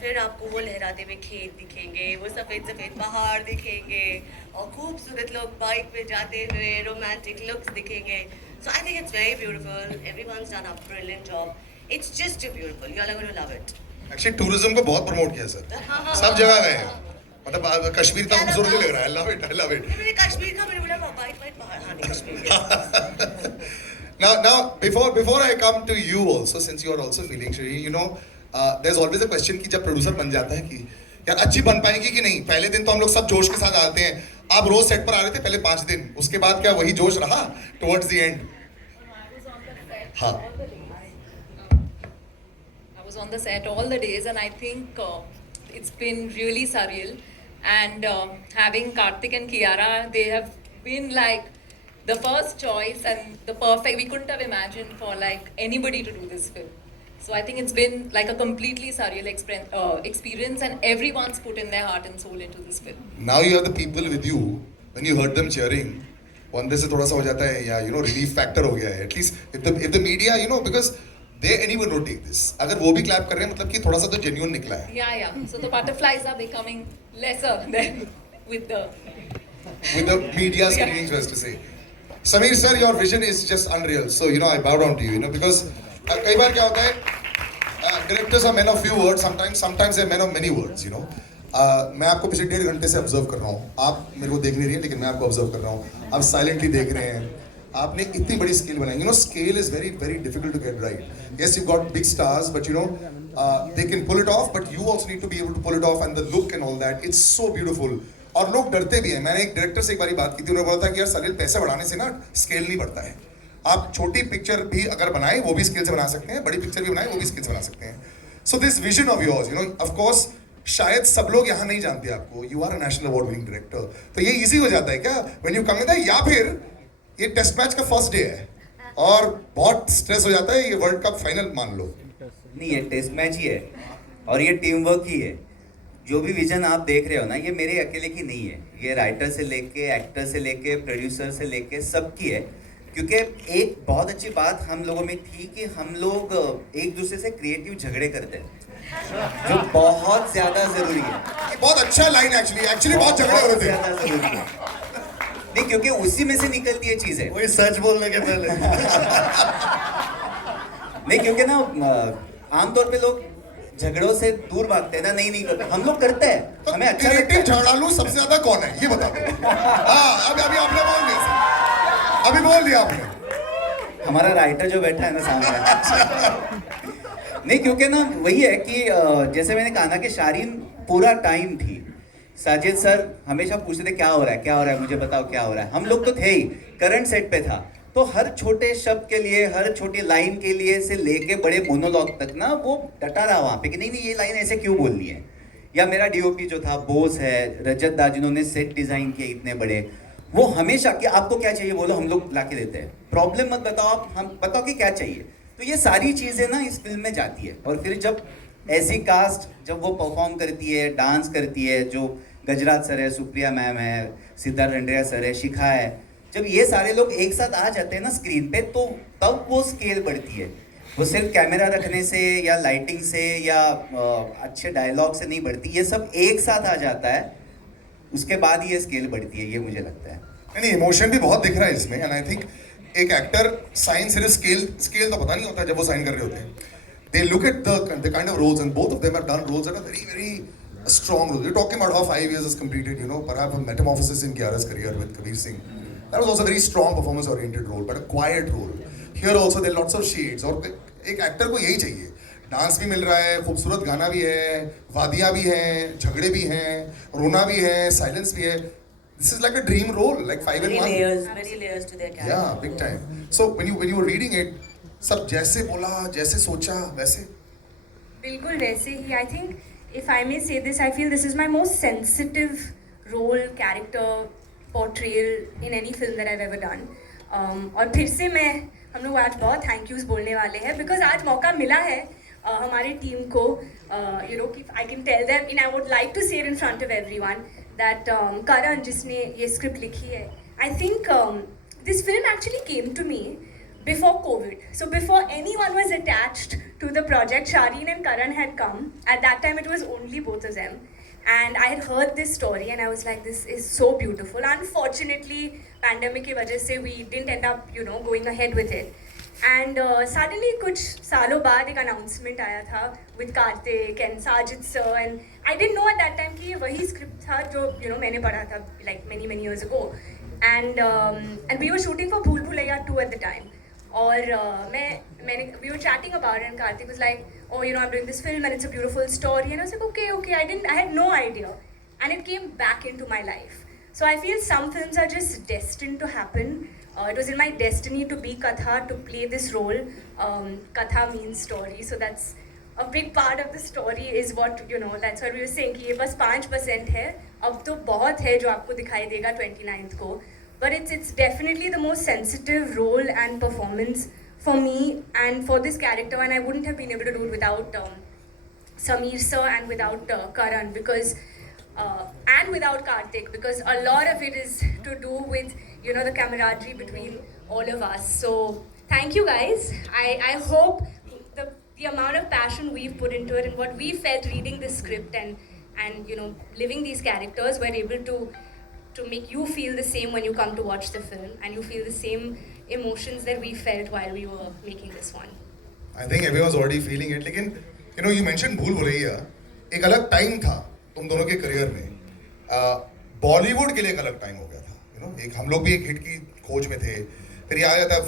फिर आपको वो लहराते हुए खेत दिखेंगे, वो सफ़ेद सफ़ेद पहाड़ दिखेंगे और खूबसूरत लोग बाइक पे जाते हुए रोमांटिक लुक्स दिखेंगे. So I think it's very beautiful. Everyone's done a brilliant job. It's just too beautiful. You all are going to love it. Actually tourism को बहुत प्रमोट किया सर, सब जगह गए हैं. मतलब कश्मीर का खूबसूरत नहीं लग रहा है. I love it. मैंने कश्मीर का मैंने बोला वाइट वाइट पहाड़, हाँ नहीं Kashmir. Now, before I come to you also, since you are also feeling Shri, you know, there's always a question कि जब प्रोड्यूसर बन जाता है कि यार अच्छी बन पाएगी कि नहीं. पहले दिन तो हम लोग सब जोश के साथ आते हैं. आप रोज सेट पर आ रहे थे पहले 5 दिन, उसके बाद क्या वही जोश रहा towards the end? हाँ. I was on the set all the days, and I think it's been really surreal. And having Karthik and Kiara, they have been like the first choice and the perfect. We couldn't have imagined for like anybody to do this film. So I think it's been like a completely surreal experience, and everyone's put in their heart and soul into this film. Now you have the people with you. When you heard them cheering, वो अंदर से थोड़ा सा हो जाता है या you know relief factor हो गया है. At least if the media, you know, because they anyone would take this. अगर वो भी clap कर रहे हैं मतलब कि थोड़ा सा तो genuine निकला है. Yeah. So the butterflies are becoming lesser than with the media screenings, was to say. Sameer sir, your vision is just unreal. So you know I bow down to you. You know because कई बार क्या होता है, directors are men of few words. Sometimes they're men of many words. You know. मैं आपको पिछले 1.5 घंटे से observe कर रहा हूँ. आप मेरे को देख नहीं रही है लेकिन मैं आपको ऑब्जर्व कर रहा हूँ. आप साइलेंटली देख रहे हैं. आपने इतनी बड़ी स्केल बनाई. You know scale is very very difficult to get right. Yes, you've got big stars, but you know they can pull it off. But you also need to be able to pull it off, and the look and all that. It's so beautiful. और लोग डरते भी हैं. मैंने एक director से एक बारी बात की थी. उन्होंने बोला था कि यार सलील पैसे बढ़ाने से ना स्केल नहीं बढ़ता है. आप छोटी पिक्चर भी अगर बनाए वो भी स्केल से बना सकते हैं, बड़ी पिक्चर भी बनाए वो भी स्केल से बना सकते हैं. So this vision of yours, you know, of course शायद सब लोग यहाँ नहीं जानते आपको. You are a national award winning director. तो ये इजी हो जाता है क्या व्हेन यू कम इन, या फिर ये टेस्ट मैच का फर्स्ट डे है और बहुत स्ट्रेस हो जाता है, ये वर्ल्ड कप फाइनल मान लो? नहीं, ये टेस्ट मैच ही है और ये टीम वर्क ही है. जो भी विजन आप देख रहे हो ना, ये मेरे अकेले की नहीं है. ये राइटर से लेके, एक्टर से लेके, प्रोड्यूसर से लेके सबकी है. क्योंकि एक बहुत अच्छी बात हम लोगों में थी कि हम लोग एक दूसरे से क्रिएटिव झगड़े करते हैं, जो बहुत ज्यादा जरूरी है. बहुत अच्छा लाइन एक्चुअली बहुत झगड़े हो रहे थे. ज्यादा जरूरी है. नहीं, क्योंकि उसी में से निकलती है चीजें. वही सच बोलने के पहले. नहीं, क्योंकि ना आमतौर पे लोग झगड़ों से दूर भागते हैं ना. नहीं करते, हम लोग करते हैं. तो हमें अच्छा लगता क्रिएटिव है. झगड़ालू सबसे ज्यादा कौन है ये बता दो. हाँ, अभी आपने बोल दिया. अभी बोल दिया आपने. हमारा राइटर जो बैठा है ना सामने. नहीं, क्योंकि ना वही है कि जैसे मैंने कहा ना कि शारीन पूरा टाइम थी. साजिद सर हमेशा पूछते थे क्या हो रहा है, मुझे बताओ क्या हो रहा है. हम लोग तो थे ही, करंट सेट पे था, तो हर छोटे शब्द के लिए, हर छोटी लाइन के लिए से लेके बड़े मोनोलॉग तक ना वो डटा रहा वहाँ पे कि नहीं ये लाइन ऐसे क्यों बोलनी है. या मेरा डीओपी जो था बोस है, रजत दा, जिन्होंने सेट डिज़ाइन किए इतने बड़े, वो हमेशा कि आपको क्या चाहिए बोलो, हम लोग ला के देते हैं. प्रॉब्लम मत बताओ आप, हम बताओ कि क्या चाहिए. तो ये सारी चीज़ें ना इस फिल्म में जाती है. और फिर जब ऐसी कास्ट जब वो परफॉर्म करती है, डांस करती है, जो गजराज सर है, सुप्रिया मैम है, सिद्धार्थ रंडेया सर है, शिखा है, जब ये सारे लोग एक साथ आ जाते हैं ना स्क्रीन पे, तो तब वो स्केल बढ़ती है. वो सिर्फ कैमरा रखने से या लाइटिंग से या अच्छे डायलॉग से नहीं बढ़ती. ये सब एक साथ आ जाता है, उसके बाद ही ये स्केल बढ़ती है, ये मुझे लगता है. नहीं, इमोशन भी बहुत दिख रहा है इसमें. एंड आई थिंक एक एक्टर साइन सिर्फ स्केल तो पता नहीं होता जब वो साइन कर रहे होते हैं. They look at the kind of roles and both of them have done roles that are very very strong roles. You talking about how 5 years has completed, you know, perhaps a metamorphosis in Kiara's career with Kabir Singh. That was also a very strong performance oriented role, but a quiet role. Here also there are lots of shades. और एक actor को यही चाहिए. Dance भी मिल रहा है, खूबसूरत गाना भी है, वादियाँ भी हैं, झगड़े भी हैं, रोना भी है, साइलेंस भी है. This is like a dream role, like 5 in 1. Many layers to their character. Yeah, big time. So when you were reading it, सब जैसे बोला, जैसे सोचा, वैसे. बिल्कुल वैसे ही. I think if I may say this, I feel this is my most sensitive role, character, portrayal in any film that I've ever done. और फिर से हम लोग आज बहुत थैंक यूज़ बोलने वाले हैं, बिकॉज आज मौका मिला है हमारी टीम को, यू नो, कि I can tell them, and I would like to say it in front of everyone that Karan, जिसने ये स्क्रिप्ट लिखी है, I think this film actually came to me before COVID. So before anyone was attached to the project, Shireen and Karan had come. At that time, it was only both of them. And I had heard this story and I was like, this is so beautiful. Unfortunately, pandemic की वजह से we didn't end up, going ahead with it. And suddenly कुछ सालों बाद एक announcement आया था with Karthik and Sajid sir, and I didn't know at that time कि ये वही script था जो मैंने पढ़ा था like many years ago. And we were shooting for Bhool Bhulaiya 2 at the time. और we were chatting about it and Karthik was like, oh, I'm doing this film and it's a beautiful story. And I was like, okay, I had no idea. And it came back into my life. So I feel some films are just destined to happen. It was in my destiny to be Katha, to play this role. Katha means story. So that's a big part of the story is what, that's what we were saying कि ये बस 5% है. अब तो बहुत है जो आपको दिखाई देगा 29th को. But it's definitely the most sensitive role and performance for me and for this character, and I wouldn't have been able to do it without Sameer sir and without Karan and without Karthik, because a lot of it is to do with the camaraderie between all of us. So thank you guys. I hope the amount of passion we've put into it and what we felt reading this script and living these characters, we're able to make you feel the same when you come to watch the film, and you feel the same emotions that we felt while we were making this one. I think everyone's already feeling it. लेकिन you mentioned भूल भुलैया, एक अलग time था तुम दोनों के career में. बॉलीवुड के लिए एक अलग टाइम हो गया था. एक हम लोग भी एक हिट की खोज में थे. फिर ये आ गया था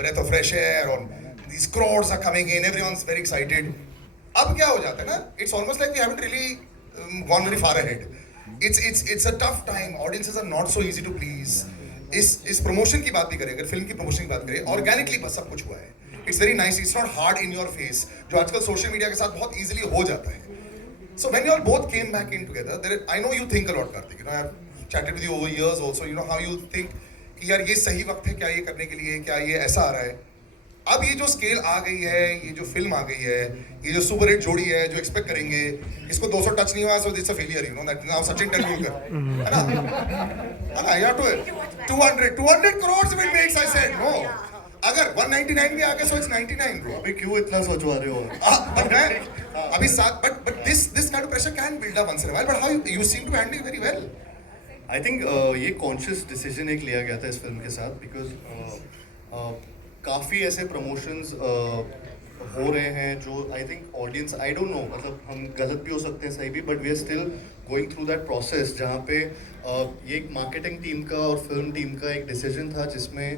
breath of fresh air और these crowds are coming in, everyone's very excited. अब क्या हो जाता है ना? It's almost like we haven't really gone very far ahead. It's a tough time. Audiences are not so easy to please. इस promotion की बात भी करें, अगर फिल्म की प्रमोशन की बात करें, ऑर्गेनिकली बस सब कुछ हुआ है. It's very nice. It's not hard in your face, जो आजकल सोशल मीडिया के साथ बहुत easily हो जाता है. So when you all both came back in together, I know you think a lot, Karthik. I have chatted with you over years also. How you think कि यार ये सही वक्त है क्या ये करने के लिए, क्या ये ऐसा आ रहा है. अब ये जो स्केल आ गई है, ये जो फिल्म आ गई है, ये जो सुपर हिट जोड़ी है, जो एक्सपेक्ट करेंगे, इसको 200 टच नहीं हुआ, so it's a failure, that now Sachin Tendulkar, है ना, या 200 crores if it makes, I said, no, अगर 199 भी आ गया, so it's 99, bro. अभी क्यों इतना सोचवा रहे हो? but मैं अभी साथ, but this kind of pressure can build up once in a while, but how you seem to handle it very well. I think ये conscious decision एक लिया गया था इस फिल्म के साथ, because काफ़ी ऐसे प्रमोशंस हो रहे हैं जो I think audience, I don't know, मतलब हम गलत भी हो सकते हैं, सही भी, but we are still going through that process, जहाँ पे ये एक मार्केटिंग टीम का और फिल्म टीम का एक डिसीजन था जिसमें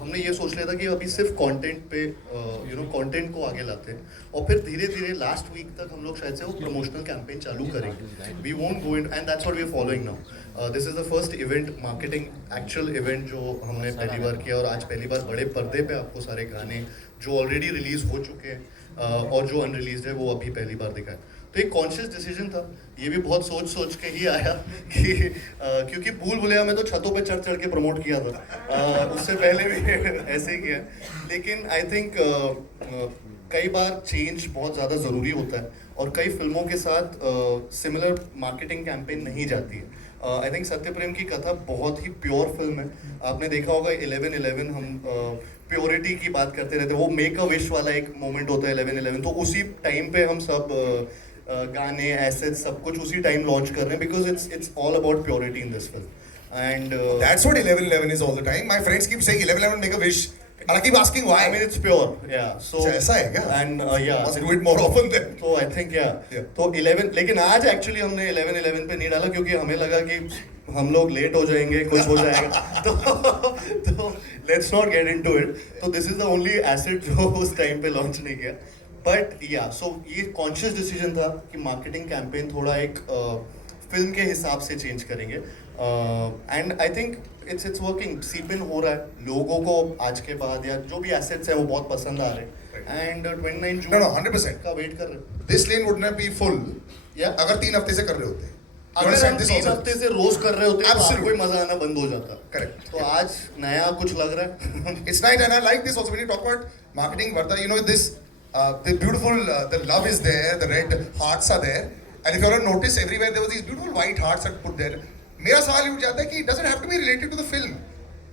हमने ये सोच लिया था कि अभी सिर्फ कंटेंट पे कंटेंट को आगे लाते हैं, और फिर धीरे धीरे लास्ट वीक तक हम लोग शायद से वो प्रमोशनल कैंपेन चालू करेंगे. We won't go in, and that's what we are following now. This is the first event, marketing actual event जो हमने पहली बार किया, और आज पहली बार बड़े पर्दे पे आपको सारे गाने जो ऑलरेडी रिलीज हो चुके हैं और जो अनरिलीज है वो अभी पहली बार दिखाए. तो एक कॉन्शियस डिसीजन था, ये भी बहुत सोच के ही आया कि क्योंकि भूल भुलैया में तो छतों पे चढ़ के प्रमोट किया था, उससे पहले भी ऐसे ही किया. लेकिन आई थिंक कई बार चेंज बहुत ज़्यादा ज़रूरी होता है, और कई फिल्मों के साथ सिमिलर मार्केटिंग कैंपेन नहीं जाती है. आई थिंक सत्यप्रेम की कथा बहुत ही प्योर फिल्म है. आपने देखा होगा 11/11 हम प्योरिटी की बात करते रहते हैं, वो मेक अ विश वाला एक मोमेंट होता है 11/11, तो उसी टाइम पे हम सब गाने एसेट सब कुछ उसी टाइम लॉन्च कर रहे हैं, because it's all about purity in this film. And That's what 11/11 is all the time. My friends keep saying 11/11 make a wish, and I keep asking why. I mean it's pure, yeah. So ऐसा है क्या? And yeah. Must do it more often then. तो I think Yeah. तो 11, लेकिन आज actually हमने 11/11 पे नहीं डाला क्योंकि हमें लगा कि हम लोग लेट हो जाएंगे, कुछ हो जाएगा. तो let's not get into it. तो this is the only asset जो उस टाइम पे लॉन्च नहीं किया. बट या सो ये कॉन्शियस डिसीजन था कि मार्केटिंग कैंपेन थोड़ा एक फिल्म के हिसाब से चेंज करेंगे. And I think it's working, सीप इन हो रहा है, लोगों को आज के बाद या जो भी एसेट्स हैं वो बहुत पसंद आ रहे हैं. एंड 29 जून No, 100% का वेट कर रहे हैं. This lane would not be full. Yeah. अगर 3 हफ्ते से कर रहे होते. You अगर understand हम this 3 also? हफ्ते से रोज कर रहे होते तो Absolutely. आपको मजा आना बंद हो जाता. Correct. तो आज नया कुछ लग रहा है. It's nice, and I like this also when you talk about marketing, Varda. This, the beautiful, the love is there, the red hearts are there, and if you ever notice, everywhere there was these beautiful white hearts that put there. मेरा सवाल ये उठ जाता है कि it doesn't have to be related to the film.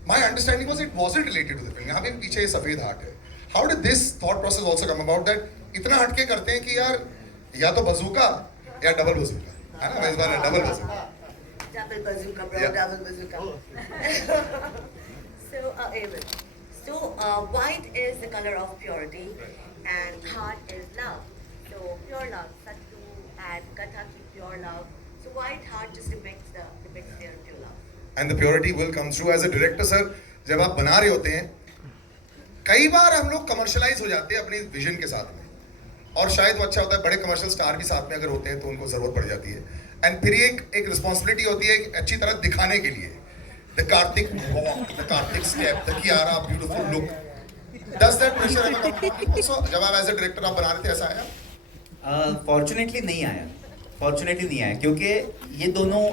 My understanding was it wasn't related to the film. यहाँ पे पीछे ये सफेद हार्ट है. How did this thought process also come about that इतना हटके करते हैं कि यार या तो बजूका या डबल बजूका, है ना? इस बार double बजूका. Double bazooka, bro. Yeah. Double bazooka. So, Evan. So, white is the color of purity, and heart is love. So, pure love, Sattu and Katha ki pure love. So, white heart just depicts their pure love. And the purity will come through as a director, sir. जब आप बना रहे होते हैं, कई बार हम लोग commercialise हो जाते हैं अपनी विजन के साथ में, और शायद वो अच्छा होता है, बड़े कमर्शियल स्टार भी साथ में अगर होते हैं तो उनको जरूरत पड़ जाती है. एंड फिर एक रिस्पॉन्सिबिलिटी होती है अच्छी तरह दिखाने के लिए. The Kartik walk, the Kartik step, the Kiara beautiful look. Does that pressure ever come so जब आप एज अ डायरेक्टर आप बना रहे थे, ऐसा आया? फॉर्चुनेटली नहीं आया. फॉर्चुनेटली नहीं आया क्योंकि ये दोनों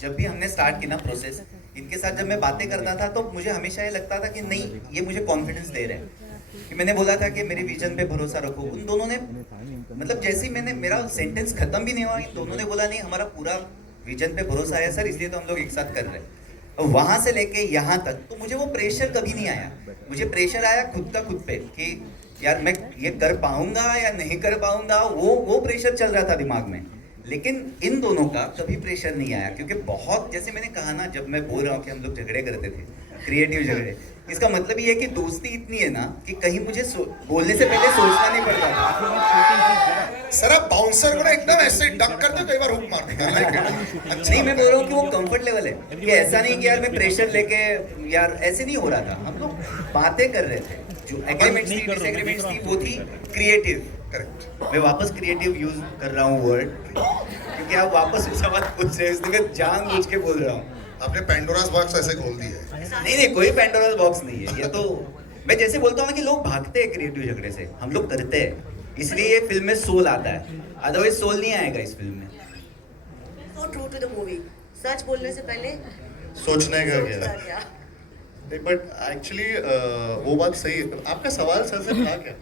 जब भी हमने स्टार्ट की ना प्रोसेस, इनके साथ जब मैं बातें करता था तो मुझे हमेशा ये लगता था कि नहीं, ये मुझे कॉन्फिडेंस दे रहे हैं. कि मैंने बोला था कि मेरे विजन पे भरोसा रखो. उन दोनों ने मतलब जैसे ही मैंने, मेरा सेंटेंस खत्म भी नहीं हुआ, इन दोनों ने बोला नहीं, हमारा पूरा विजन पे भरोसा है सर, इसलिए तो हम लोग एक साथ कर रहे हैं. और वहाँ से लेके यहाँ तक तो मुझे वो प्रेशर कभी नहीं आया. मुझे प्रेशर आया खुद का खुद पे कि यार मैं ये कर पाऊंगा या नहीं कर पाऊंगा, वो प्रेशर चल रहा था दिमाग में. लेकिन इन दोनों का कभी प्रेशर नहीं आया क्योंकि बहुत, जैसे मैंने कहा ना, जब मैं बोल रहा हूँ कि हम लोग झगड़े करते थे, क्रिएटिव झगड़े, इसका मतलब ये है कि दोस्ती इतनी है ना कि कहीं मुझे बोलने से पहले सोचना नहीं पड़ता था. सर आप बाउंसर को ना एकदम ऐसे डक करते, कई बार हुक मारते हैं. अच्छा नहीं, मैं बोल रहा हूँ कि वो कंफर्ट लेवल है कि ऐसा नहीं कि यार मैं प्रेशर लेके, यार ऐसे नहीं हो रहा था. हम लोग बातें कर रहे थे, जो एग्रीमेंट्स थी, डिसएग्रीमेंट्स थी, वो थी क्रिएटिव. करेक्ट. मैं वापस क्रिएटिव यूज कर रहा हूँ वर्ड, क्योंकि आप वापस उस सवाल पूछ रहे हैं, इसलिए जानबूझ के बोल रहा हूँ. आपने पेंडोरास बॉक्स ऐसे खोल दी है. नहीं, कोई पेंडोरास बॉक्स नहीं है ये तो. मैं जैसे बोलता हूँ ना कि लोग भागते हैं क्रिएटिव झगड़े से, हम लोग करते हैं, इसलिए ये फिल्म में सोल आता है. अदरवाइज सोल नहीं आएगा इस फिल्म में. So true to the movie. सच बोलने से पहले सोचने का सोचना क्या. क्या? बट एक्चुअली वो बात सही है. आपका सवाल सर से था क्या?